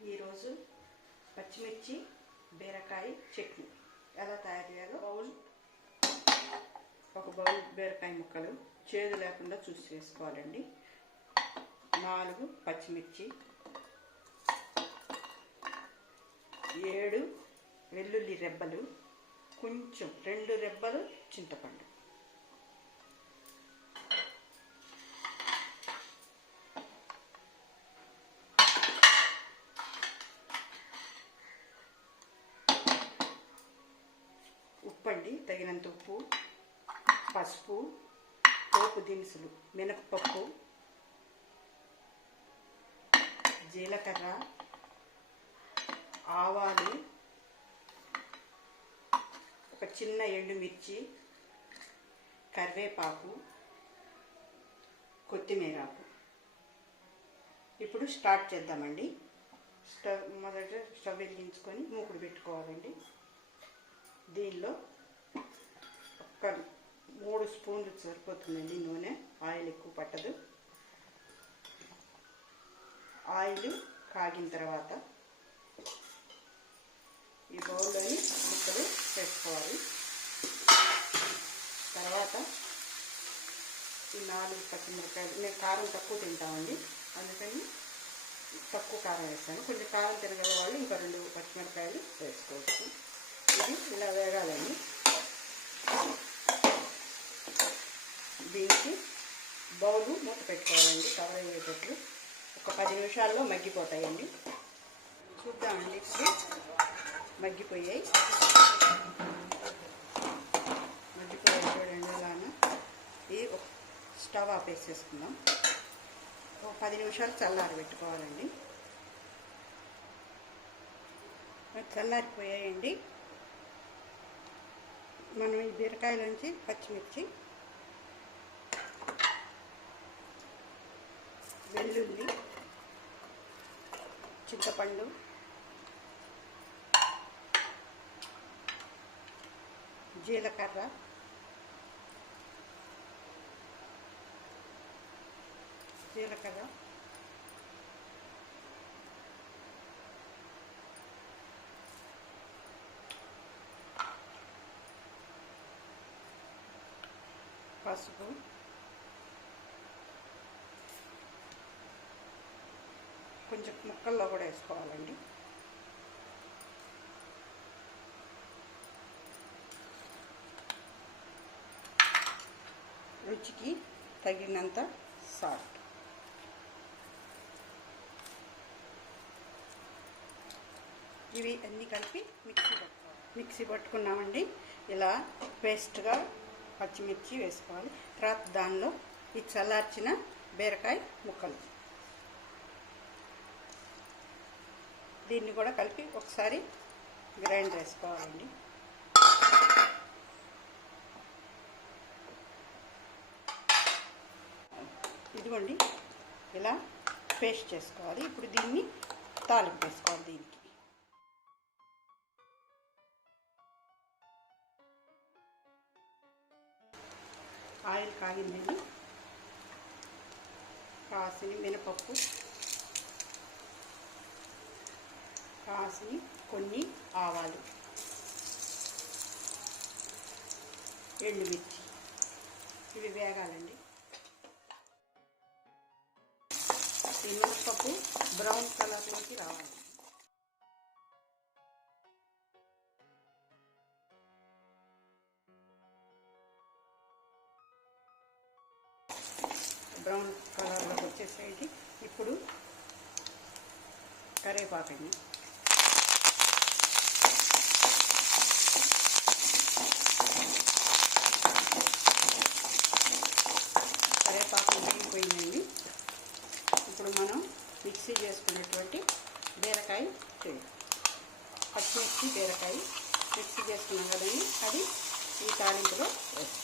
ఈరోజు పచ్చిమిర్చి బీరకాయ చట్నీ ఎలా తయారు చేయాలో ఒక బౌల్ బీరకాయ ముక్కలు చేదు లేకుండా చూసి చేసుకోవాలండి. 4 పచ్చిమిర్చి, 7 వెల్లుల్లి రెబ్బలు, కొంచెం 2 రెబ్బలు చింతపండు, ఉప్పండి తగినంత ఉప్పు, పసుపు, పోపు దినుసులు మినపప్పు, జీలకర్ర, ఆవాలు, ఒక చిన్న ఎండుమిర్చి, కరివేపాకు, కొత్తిమీరాకు. ఇప్పుడు స్టార్ట్ చేద్దామండి. మొదట స్టవ్ వెలిగించుకొని మూకుడు పెట్టుకోవాలండి. దీనిలో ఒక 3 స్పూన్లు సరిపోతుందండి నూనె, ఆయిల్ ఎక్కువ పట్టదు. ఆయిల్ కాగిన తర్వాత ఈ బౌల్లోని ముక్కలు వేసుకోవాలి. తర్వాత ఈ 4 పచ్చిమిరపకాయలు, నేను కారం తక్కువ తింటామండి, అందుకని తక్కువ కారం వేస్తాను. కొంచెం కారం తినగల వాళ్ళు ఇంకా 2 పచ్చిమిరపకాయలు వేసుకోవచ్చు. ఇది ఇలా వేగాలండి. దీనికి బౌలు మూత పెట్టుకోవాలండి, కవర్ అయ్యేటట్లు. ఒక 10 నిమిషాల్లో మగ్గిపోతాయండి. చూద్దామండి. ఇప్పుడు మగ్గిపోయాయి చూడండి. అలానే ఇది ఒక స్టవ్ ఆపేసేసుకుందాం. ఒక 10 నిమిషాలు చల్లారి పెట్టుకోవాలండి. చల్లారిపోయాయండి. మనం ఈ బీరకాయలోంచి పచ్చిమిర్చి, వెల్లుల్లి, చింతపండు, జీలకర్ర, పసుపు, కొంచెం ముక్కల్లో కూడా వేసుకోవాలండి. రుచికి తగినంత సాల్ట్. ఇవి అన్నీ కలిపి మిక్సీ పట్టుకున్నామండి. ఇలా పేస్ట్గా పచ్చిమిర్చి వేసుకోవాలి. తర్వాత దానిలో ఈ చల్లార్చిన బీరకాయ ముక్కలు, దీన్ని కూడా కలిపి ఒకసారి గ్రైండ్ చేసుకోవాలండి. ఇదిగోండి, ఇలా పేస్ట్ చేసుకోవాలి. ఇప్పుడు దీన్ని తాలింపు వేసుకోవాలి. దీనికి ఆయిల్ కాగిందండి. కాసిన మినపప్పు, కాసిన కొన్ని ఆవాలు, ఎండుమిర్చి, ఇవి వేగాలండి. ఈ మినపప్పు బ్రౌన్ కలర్లోకి రావాలి. బ్రౌన్ కలర్లోకి వచ్చేసేది. ఇప్పుడు కరివేపాకండి, కరివేపాకు వేగిపోయిందండి. ఇప్పుడు మనం మిక్సీ చేసుకున్నటువంటి బీరకాయ, పచ్చిమిర్చి బీరకాయ మిక్సీ చేసుకున్నాం కదండి, అది ఈ తాలింపులో వేస్తాం.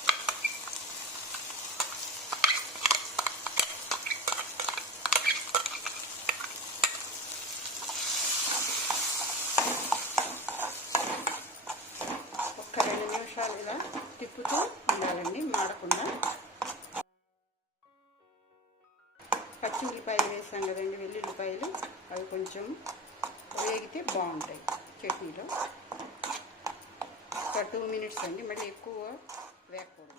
ఒక్క 2 నిమిషాలు ఇలా తిప్పుతూ ఉండాలండి, మాడకుండా. పచ్చి ఉల్లిపాయలు వేసాం కదండి, వెల్లుల్లిపాయలు, అవి కొంచెం వేగితే బాగుంటాయి చట్నీలో. ఒక 2 మినిట్స్ అండి, మళ్ళీ ఎక్కువ వేగకూడదు.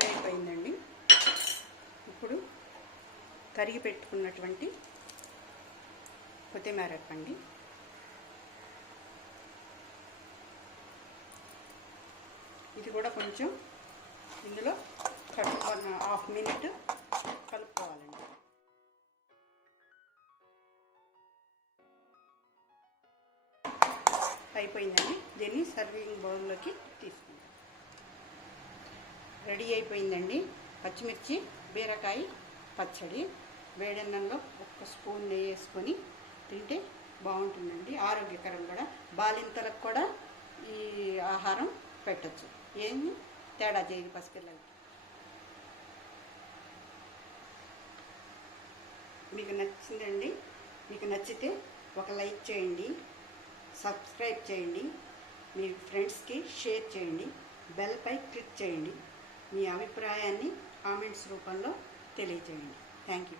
వేగిపోయిందండి. ఇప్పుడు తరిగి పెట్టుకున్నటువంటి కొత్తిమీర వేపండి. ఇది కూడా కొంచెం ఇందులో హాఫ్ మినిట్ కలుపుకోవాలండి. అయిపోయిందండి. దీన్ని సర్వింగ్ బౌల్లోకి తీసుకుందాం. రెడీ అయిపోయిందండి పచ్చిమిర్చి బీరకాయ పచ్చడి. వేడన్నంలో 1 స్పూన్ నెయ్యి వేసుకొని తింటే బాగుంటుందండి. ఆరోగ్యకరం కూడా. బాలింతలకు కూడా ఈ ఆహారం పెట్టచ్చు, ఏమి తేడా చేయదు పసిపిల్లలకి. మీకు నచ్చిందండి. మీకు నచ్చితే ఒక లైక్ చేయండి, సబ్స్క్రైబ్ చేయండి, మీ ఫ్రెండ్స్కి షేర్ చేయండి, బెల్పై క్లిక్ చేయండి. మీ అభిప్రాయాన్ని కామెంట్స్ రూపంలో తెలియజేయండి. Thank you.